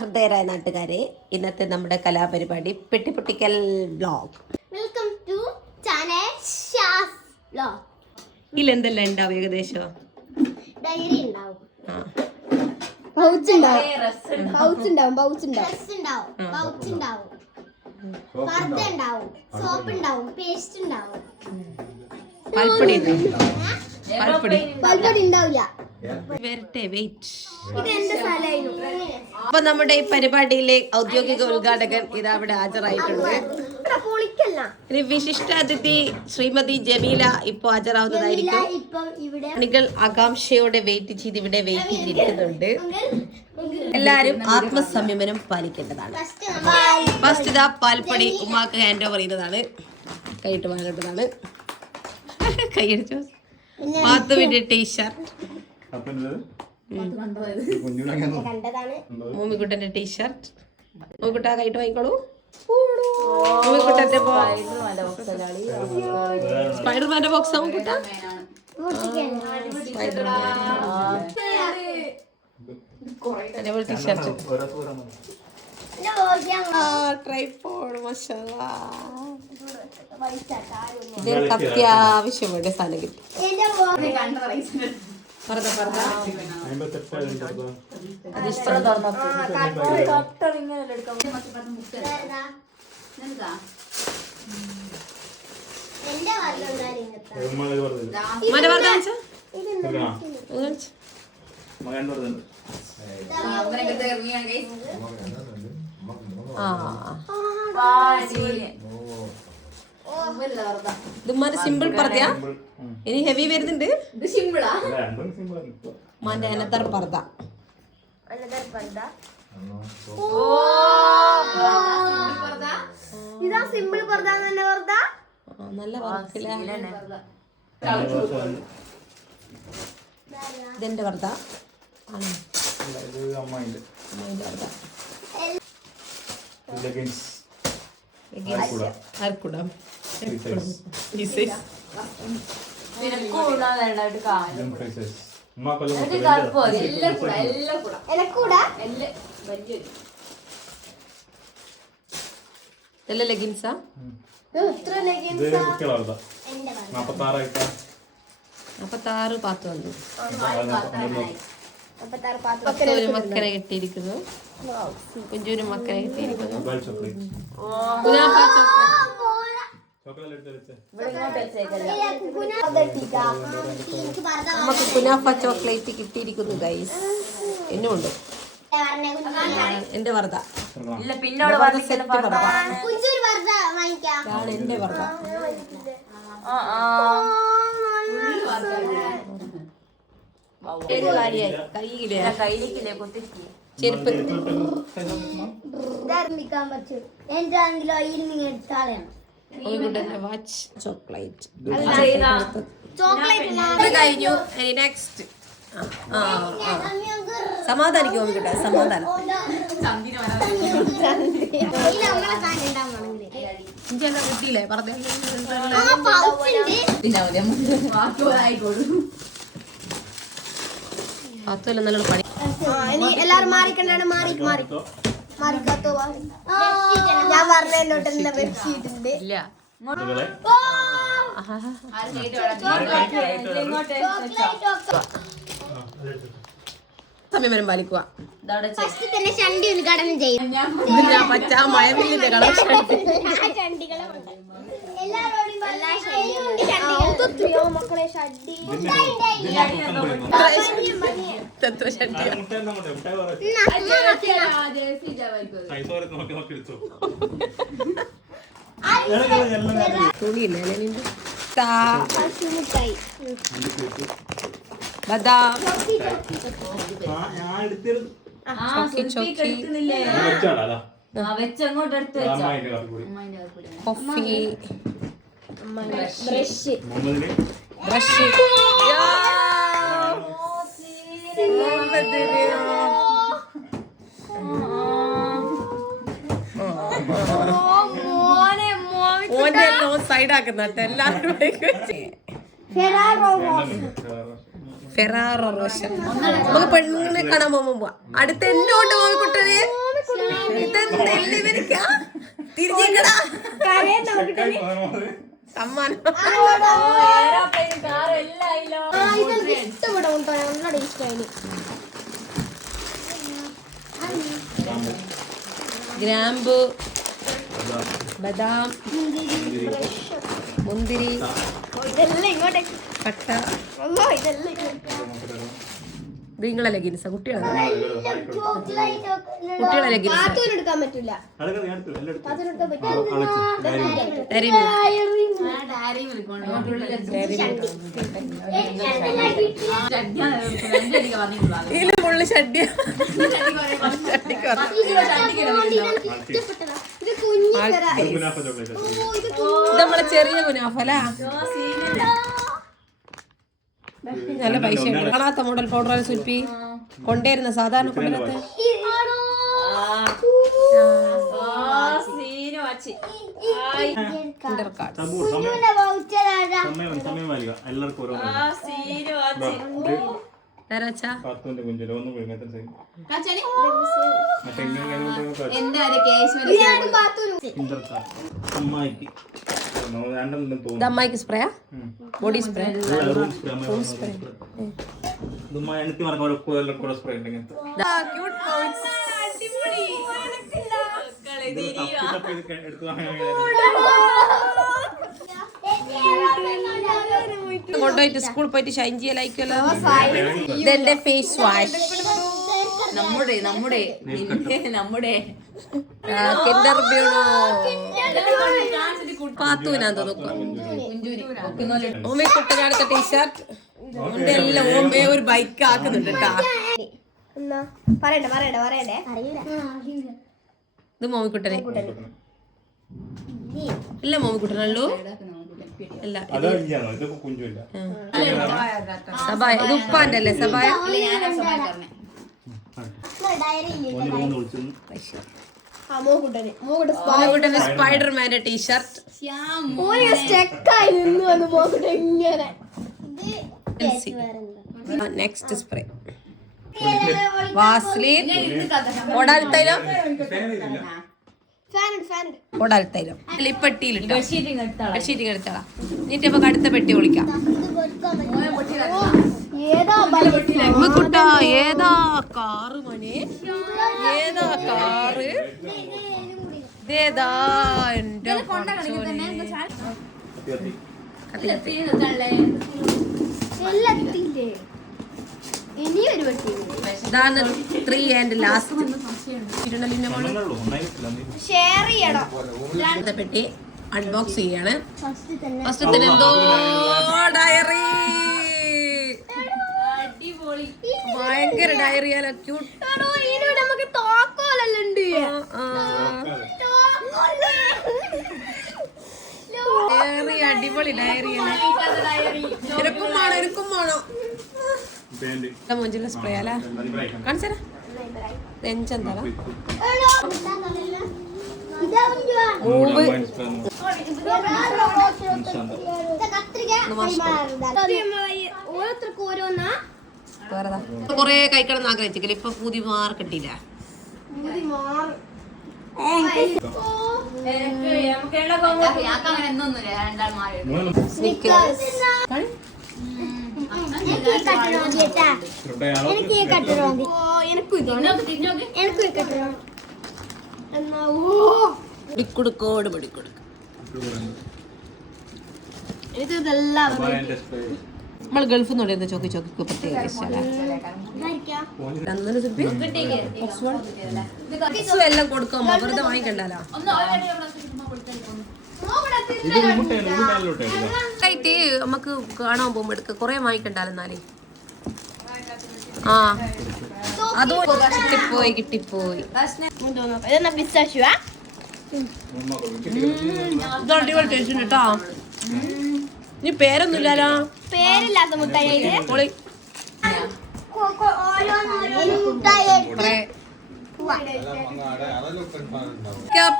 ഹൃദയരായ നാട്ടുകാരെ ഇന്നത്തെ നമ്മുടെ കലാപരിപാടി പെട്ടിപ്പൊട്ടിക്കൽ blog welcome to channel Shaz blog ഇതിലെന്തെല്ലാം ഉണ്ടാവും ഏകദേശം? ഡയറി ഉണ്ടാവും. പൗച്ച് ഉണ്ടാവും. പൗച്ച് ഉണ്ടാവും. പൗച്ച് ഉണ്ടാവും ഡ്രസ് ഉണ്ടാവും. പൗച്ച് ഉണ്ടാവും. പർദ്ദ ഉണ്ടാവും. സോപ്പ് ഉണ്ടാവും. പേസ്റ്റ് ഉണ്ടാവും. പാൽപ്പൊടി ഉണ്ടാവും. പാൽപ്പൊടി പൽപ്പൊടി. ഉണ്ടാവില്ല. വരട്ടെ വെയിറ്റ് ഇത് എന്റെ സ്ഥലമായിരുന്നു? അപ്പൊ നമ്മുടെ ഈ പരിപാടിയിലെ ഔദ്യോഗിക ഉദ്ഘാടകൻ ഇതാ ഇവിടെ ഹാജരായിട്ടുണ്ട്. പൊളിക്കല്ല. ഇനി വിശിഷ്ട അതിഥി ശ്രീമതി ജമീല ഇപ്പൊ ഹാജരാവുന്നതായിരിക്കും. നിങ്ങൾ അണികൾ ആകാംക്ഷയോടെ വെയിറ്റ് ചെയ്ത് ഇവിടെ വെയിറ്റ് ചെയ്തിരിക്കുന്നുണ്ട്. എല്ലാരും ആത്മസംയമനം പാലിക്കേണ്ടതാണ്. ഫസ്റ്റ് ഫസ്റ്റ് ഇതാ പാൽപ്പൊടി ഉമ്മാക്ക് ഹാൻഡ് ഓവർ ചെയ്യുന്നതാണ്. കൈയിട്ട് വാങ്ങേണ്ടതാണ് കൈയടിച്ചു പാത്തുവിന്റെ ടീഷർട്ട് കണ്ടതാണ്. മൂമിക്കുട്ടന്റെ ടീഷർട്ട്. മൂമിക്കുട്ട കൈട്ട് വാങ്ങിക്കോളൂ. മൂമിക്കുട്ടന്റെ സ്പൈഡർമാന്റെ ബോക്സ് മൂമിക്കുട്ട? ടീഷർട്ട് അത്യാവശ്യമുണ്ട് സാധനം കിട്ടി. എന്റെ വല്ലുണ്ടായിരുന്നു മന പറഞ്ഞ കാണിച്ചാ? ഒന്ന് കാണിച്ച്. ആ ഇത് മന സിമ്പിൾ പറഞ്ഞ? ഇനി ഹെവി വരുന്നുണ്ട്? മാന്റെ അനത്തർ പർദ്ദ. ഇതാ സിമ്പിൾ പർദ്ദ. തന്നെ പർദ്ദ? നല്ല വർക്കില്ല ഇതെന്റെ പർദ്ദ. ആണ്. അമ്മേന്റെ പർദ്ദ. ആർക്കൂടാം size. എനക്കൂടാ ഇതെല്ലാം ലെഗിൻസാ അപ്പത്താറ് പാത്ത് വന്നു. ഒരു മക്കനെ കിട്ടിയിരിക്കുന്നു. കുഞ്ചൂര് മക്കനെ കിട്ടിയിരിക്കുന്നു കുനാഫ ചോക്ലേറ്റ്. എനിക്ക് പർദ്ദ നമുക്ക് കുനാഫ ചോക്ലേറ്റ് കിട്ടിയിരിക്കുന്നു ഗൈസ് എന്നുമുണ്ട്. എന്റെ വർദ്ധ പിന്നോട് വാങ്ങിക്കാം. ഇതാണ് എന്റെ വർദ്ധ കയ്യിലേക്കില്ലേ കുത്തിക്ക് ചെരുപ്പ്. ഇതാരംഭിക്കാൻ പറ്റും. എന്റെ വാച്ച് ചോക്ലേറ്റ് കഴിഞ്ഞു. നെക്സ്റ്റ് സമാധാനിക്കും സമാധാനം. ഇഞ്ചെല്ലാം കിട്ടിയില്ലേ? പറഞ്ഞ. പത്തുമല്ല നല്ലോണം പണി എല്ലാരും മാറിക്കണ്ടാണ് മാറി മാറി. ഞാൻ ഉണ്ട് ഇല്ല. സമയം പാലിക്കുക. ചണ്ടി ഉദ്ഘാടനം ചെയ്യും. പച്ച ആ കളർ മക്കളെ ഷഡ്ഡി എത്ര ഷട്ടിയാ തുണിയില്ലേ നിന്റെ താ ബദാം ചോക്കി ചോക്കി വെച്ചങ്ങോട്ട് എടുത്ത് വെച്ചോ കോഫി ബ്രഷ്. ബ്രഷ്. മോനെ ഓന്റെ എല്ലാം സൈഡാക്കുന്നുണ്ട് എല്ലാവരും ഫെറാറോ റോഷൻ നമുക്ക് പെണ്ണുങ്ങളെ കാണാൻ പോകുമ്പോ അടുത്ത എന്നോട്ട് പോയി കുട്ടനെ. ഇതെന്തെല്ലാം പതിനൊന്ന് സമ്മാനം. നല്ല ഗ്രാമ്പു ബദാം മുന്തിരി പട്ട. ഇത് നിങ്ങളെ ലെഗിൻസാ കുട്ടികളെ കുട്ടികളെ ലെഗിൻസ്. പാത്തൂന് എടുക്കാൻ ഇതിന് ഫുള്ള് ഷഡ്യ നമ്മളെ ചെറിയ ഗുനാഫല നല്ല പൈസ കാണാത്ത മോഡൽ പൗഡർ സുൽപ്പി കൊണ്ടേരുന്ന സാധാരണ കൊണ്ടുവരുന്നത് ഇന്ദ്രത്താ. അമ്മായിക്ക്. സ്പ്രേയാ? Body spray. Room spray spray. കൊണ്ടുപോയിട്ട് സ്കൂളിൽ പോയിട്ട് ഷൈൻ ചെയ്യലായിക്കല്ലോ ഇതെന്റെ ഫേസ് വാഷ് നമ്മുടെ നമ്മുടെ നിന്റെ നമ്മുടെ. കിൻഡർ ബ്യൂണോ പാത്തൂനാന്ന് തോന്നുന്നു. ഓമേ കുട്ടനാടുത്ത ടീഷർട്ട് ഓന്റെ എല്ലാം ഓമേ. ഒരു ബൈക്ക് ആക്കുന്നുണ്ട് കേട്ടാ പറയണ്ട പറയണ്ടേ പറയണ്ടേ? പറയണ്ടേ ഇത് മോമിക്കുട്ടനെ. ഇല്ല മോമിക്കുട്ടനല്ലോ അല്ല സബായ ഇത് ഉപ്പാന്റെ അല്ലേ സബായ സ്പൈഡർമാന്റെ t shirt. Next spray Vaseline ഓടാൽ തൈലം ഫാൻ ഫാൻ ഓടാൽ തൈലം ലിപ്പട്ടിയിലിട്ടോ ബെഡ്ഷീറ്റിങ് എടുത്തളാ എന്നിട്ട് നമുക്ക് അടുത്ത പെട്ടി വിളിക്കാം. ഏതാ കുട്ട ഏതാ കാറ് മോനെ? ഏതാ കാറ്? ഇതേതാ എന്റെ പടച്ചോനെ. എല്ലാത്തില്ലേ ഇനി ഒരു വെട്ടി. ഇതാണ് ത്രീ ആൻഡ് ലാസ്റ്റ് ഷെയർ ചെയ്യണം. പെട്ടി അൺബോക്സ് ചെയ്യാണ്. ഫസ്റ്റ് തന്നെ എന്തോ ഡയറി ഭയങ്കര ക്യൂട്ട് നമുക്ക് ഡയറി അടിപൊളി ഡയറി എനക്കും വേണം എനക്കും വേണം. മൊഞ്ചിലെ സ്പ്രേ അല്ല? കാണിച്ചരാ? ഓരോന്നാ വേറെതാ? കൊറേ കഴിക്കണം ആഗ്രഹിച്ചില്ല ഇപ്പൊ പൂതി മാർ കിട്ടിയില്ല. സ്നിക്കേഴ്സ്. എനിക്ക് ഈ കട്ടർ മതി. എനിക്ക് എനക്കും ഈ കട്ടർ മതി. എന്നാ ഓ. പിടിക്കൊടുക്കോട് പിടിക്കൊടുക്ക. നമ്മൾ ഗൾഫിൽ നിന്ന് എന്താ ചോക്കി ചോക്കിക്ക് പ്രത്യേക ഇഷ്ടമല്ലേ എല്ലാം കൊടുക്കും. വെറുതെ വാങ്ങിക്കണ്ടല്ലോ. ആയിട്ട് നമുക്ക് കാണാൻ പോകുമ്പോ എടുക്ക. കൊറേ വാങ്ങിക്കണ്ടല്ലോ എന്നാലേ? ആ. അതും കിട്ടിപ്പോയി കിട്ടിപ്പോയി. അടിപൊളി ടേസ്റ്റ് കേട്ടോ ഇനി പേരൊന്നും ഇല്ലല്ലോ പേരില്ലാത്ത മുട്ടായി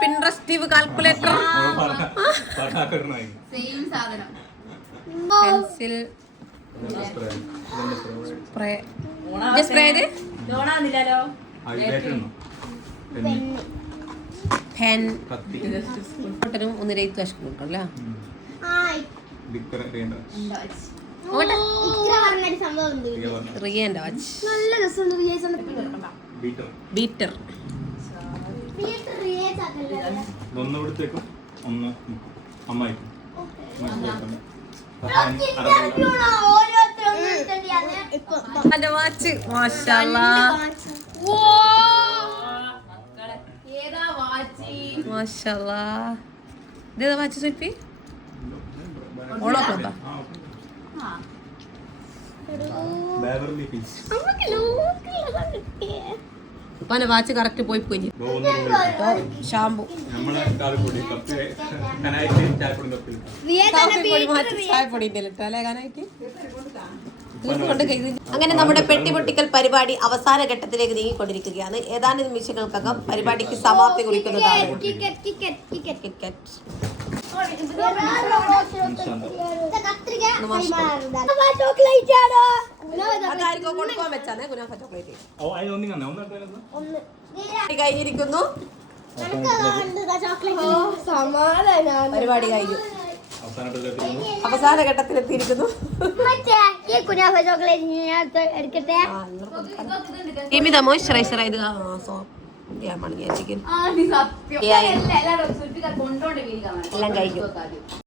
പിൻട്രസ്റ്റീവ് കാൽക്കുലേറ്റർ പെൻസിൽ സ്പ്രേ സ്പ്രേ പെന്നി പെൻ ഒട്ടനും ഒന്ന് രേത്ത് വാച്ച്. നല്ല രസമുണ്ട്. ബീറ്റർ. ഒന്ന് ഇവിടത്തേക്കും ഒന്ന് അമ്മായിക്കും. എന്റെ വാച്ച്. മാഷാല്ലാ. ഏതാ വാച്ചി? മാഷാല്ലാ. ഇതേതാ വാച്ച് സുൽപ്പി ഓളോ ക്ലബ്ബാ ബേവർലി പീസ് ഉപ്പാന്റെ വാച്ച് കറക്റ്റ് പോയി പോയി ഷാമ്പു. അങ്ങനെ നമ്മുടെ പെട്ടി പൊട്ടിക്കൽ പരിപാടി അവസാന ഘട്ടത്തിലേക്ക് നീങ്ങിക്കൊണ്ടിരിക്കുകയാണ്. ഏതാനും നിമിഷങ്ങൾക്കകം പരിപാടിക്ക് സമാപ്തി കുറിക്കുന്നതാണ്. കഴിഞ്ഞിരിക്കുന്നു. പരിപാടി കഴിഞ്ഞു. അവസാന ഘട്ടത്തിലെത്തിയിരിക്കുന്നു എത്തിയിരിക്കുന്നു. ചോക്ലേറ്റ് ഞാൻ എടുക്കട്ടെ? മോയ്സ്ചറൈസർ ഇത് സോപ്പ്. ഞാൻ മണങ്ങി ചിക്കൻ. എല്ലാം കഴിക്കും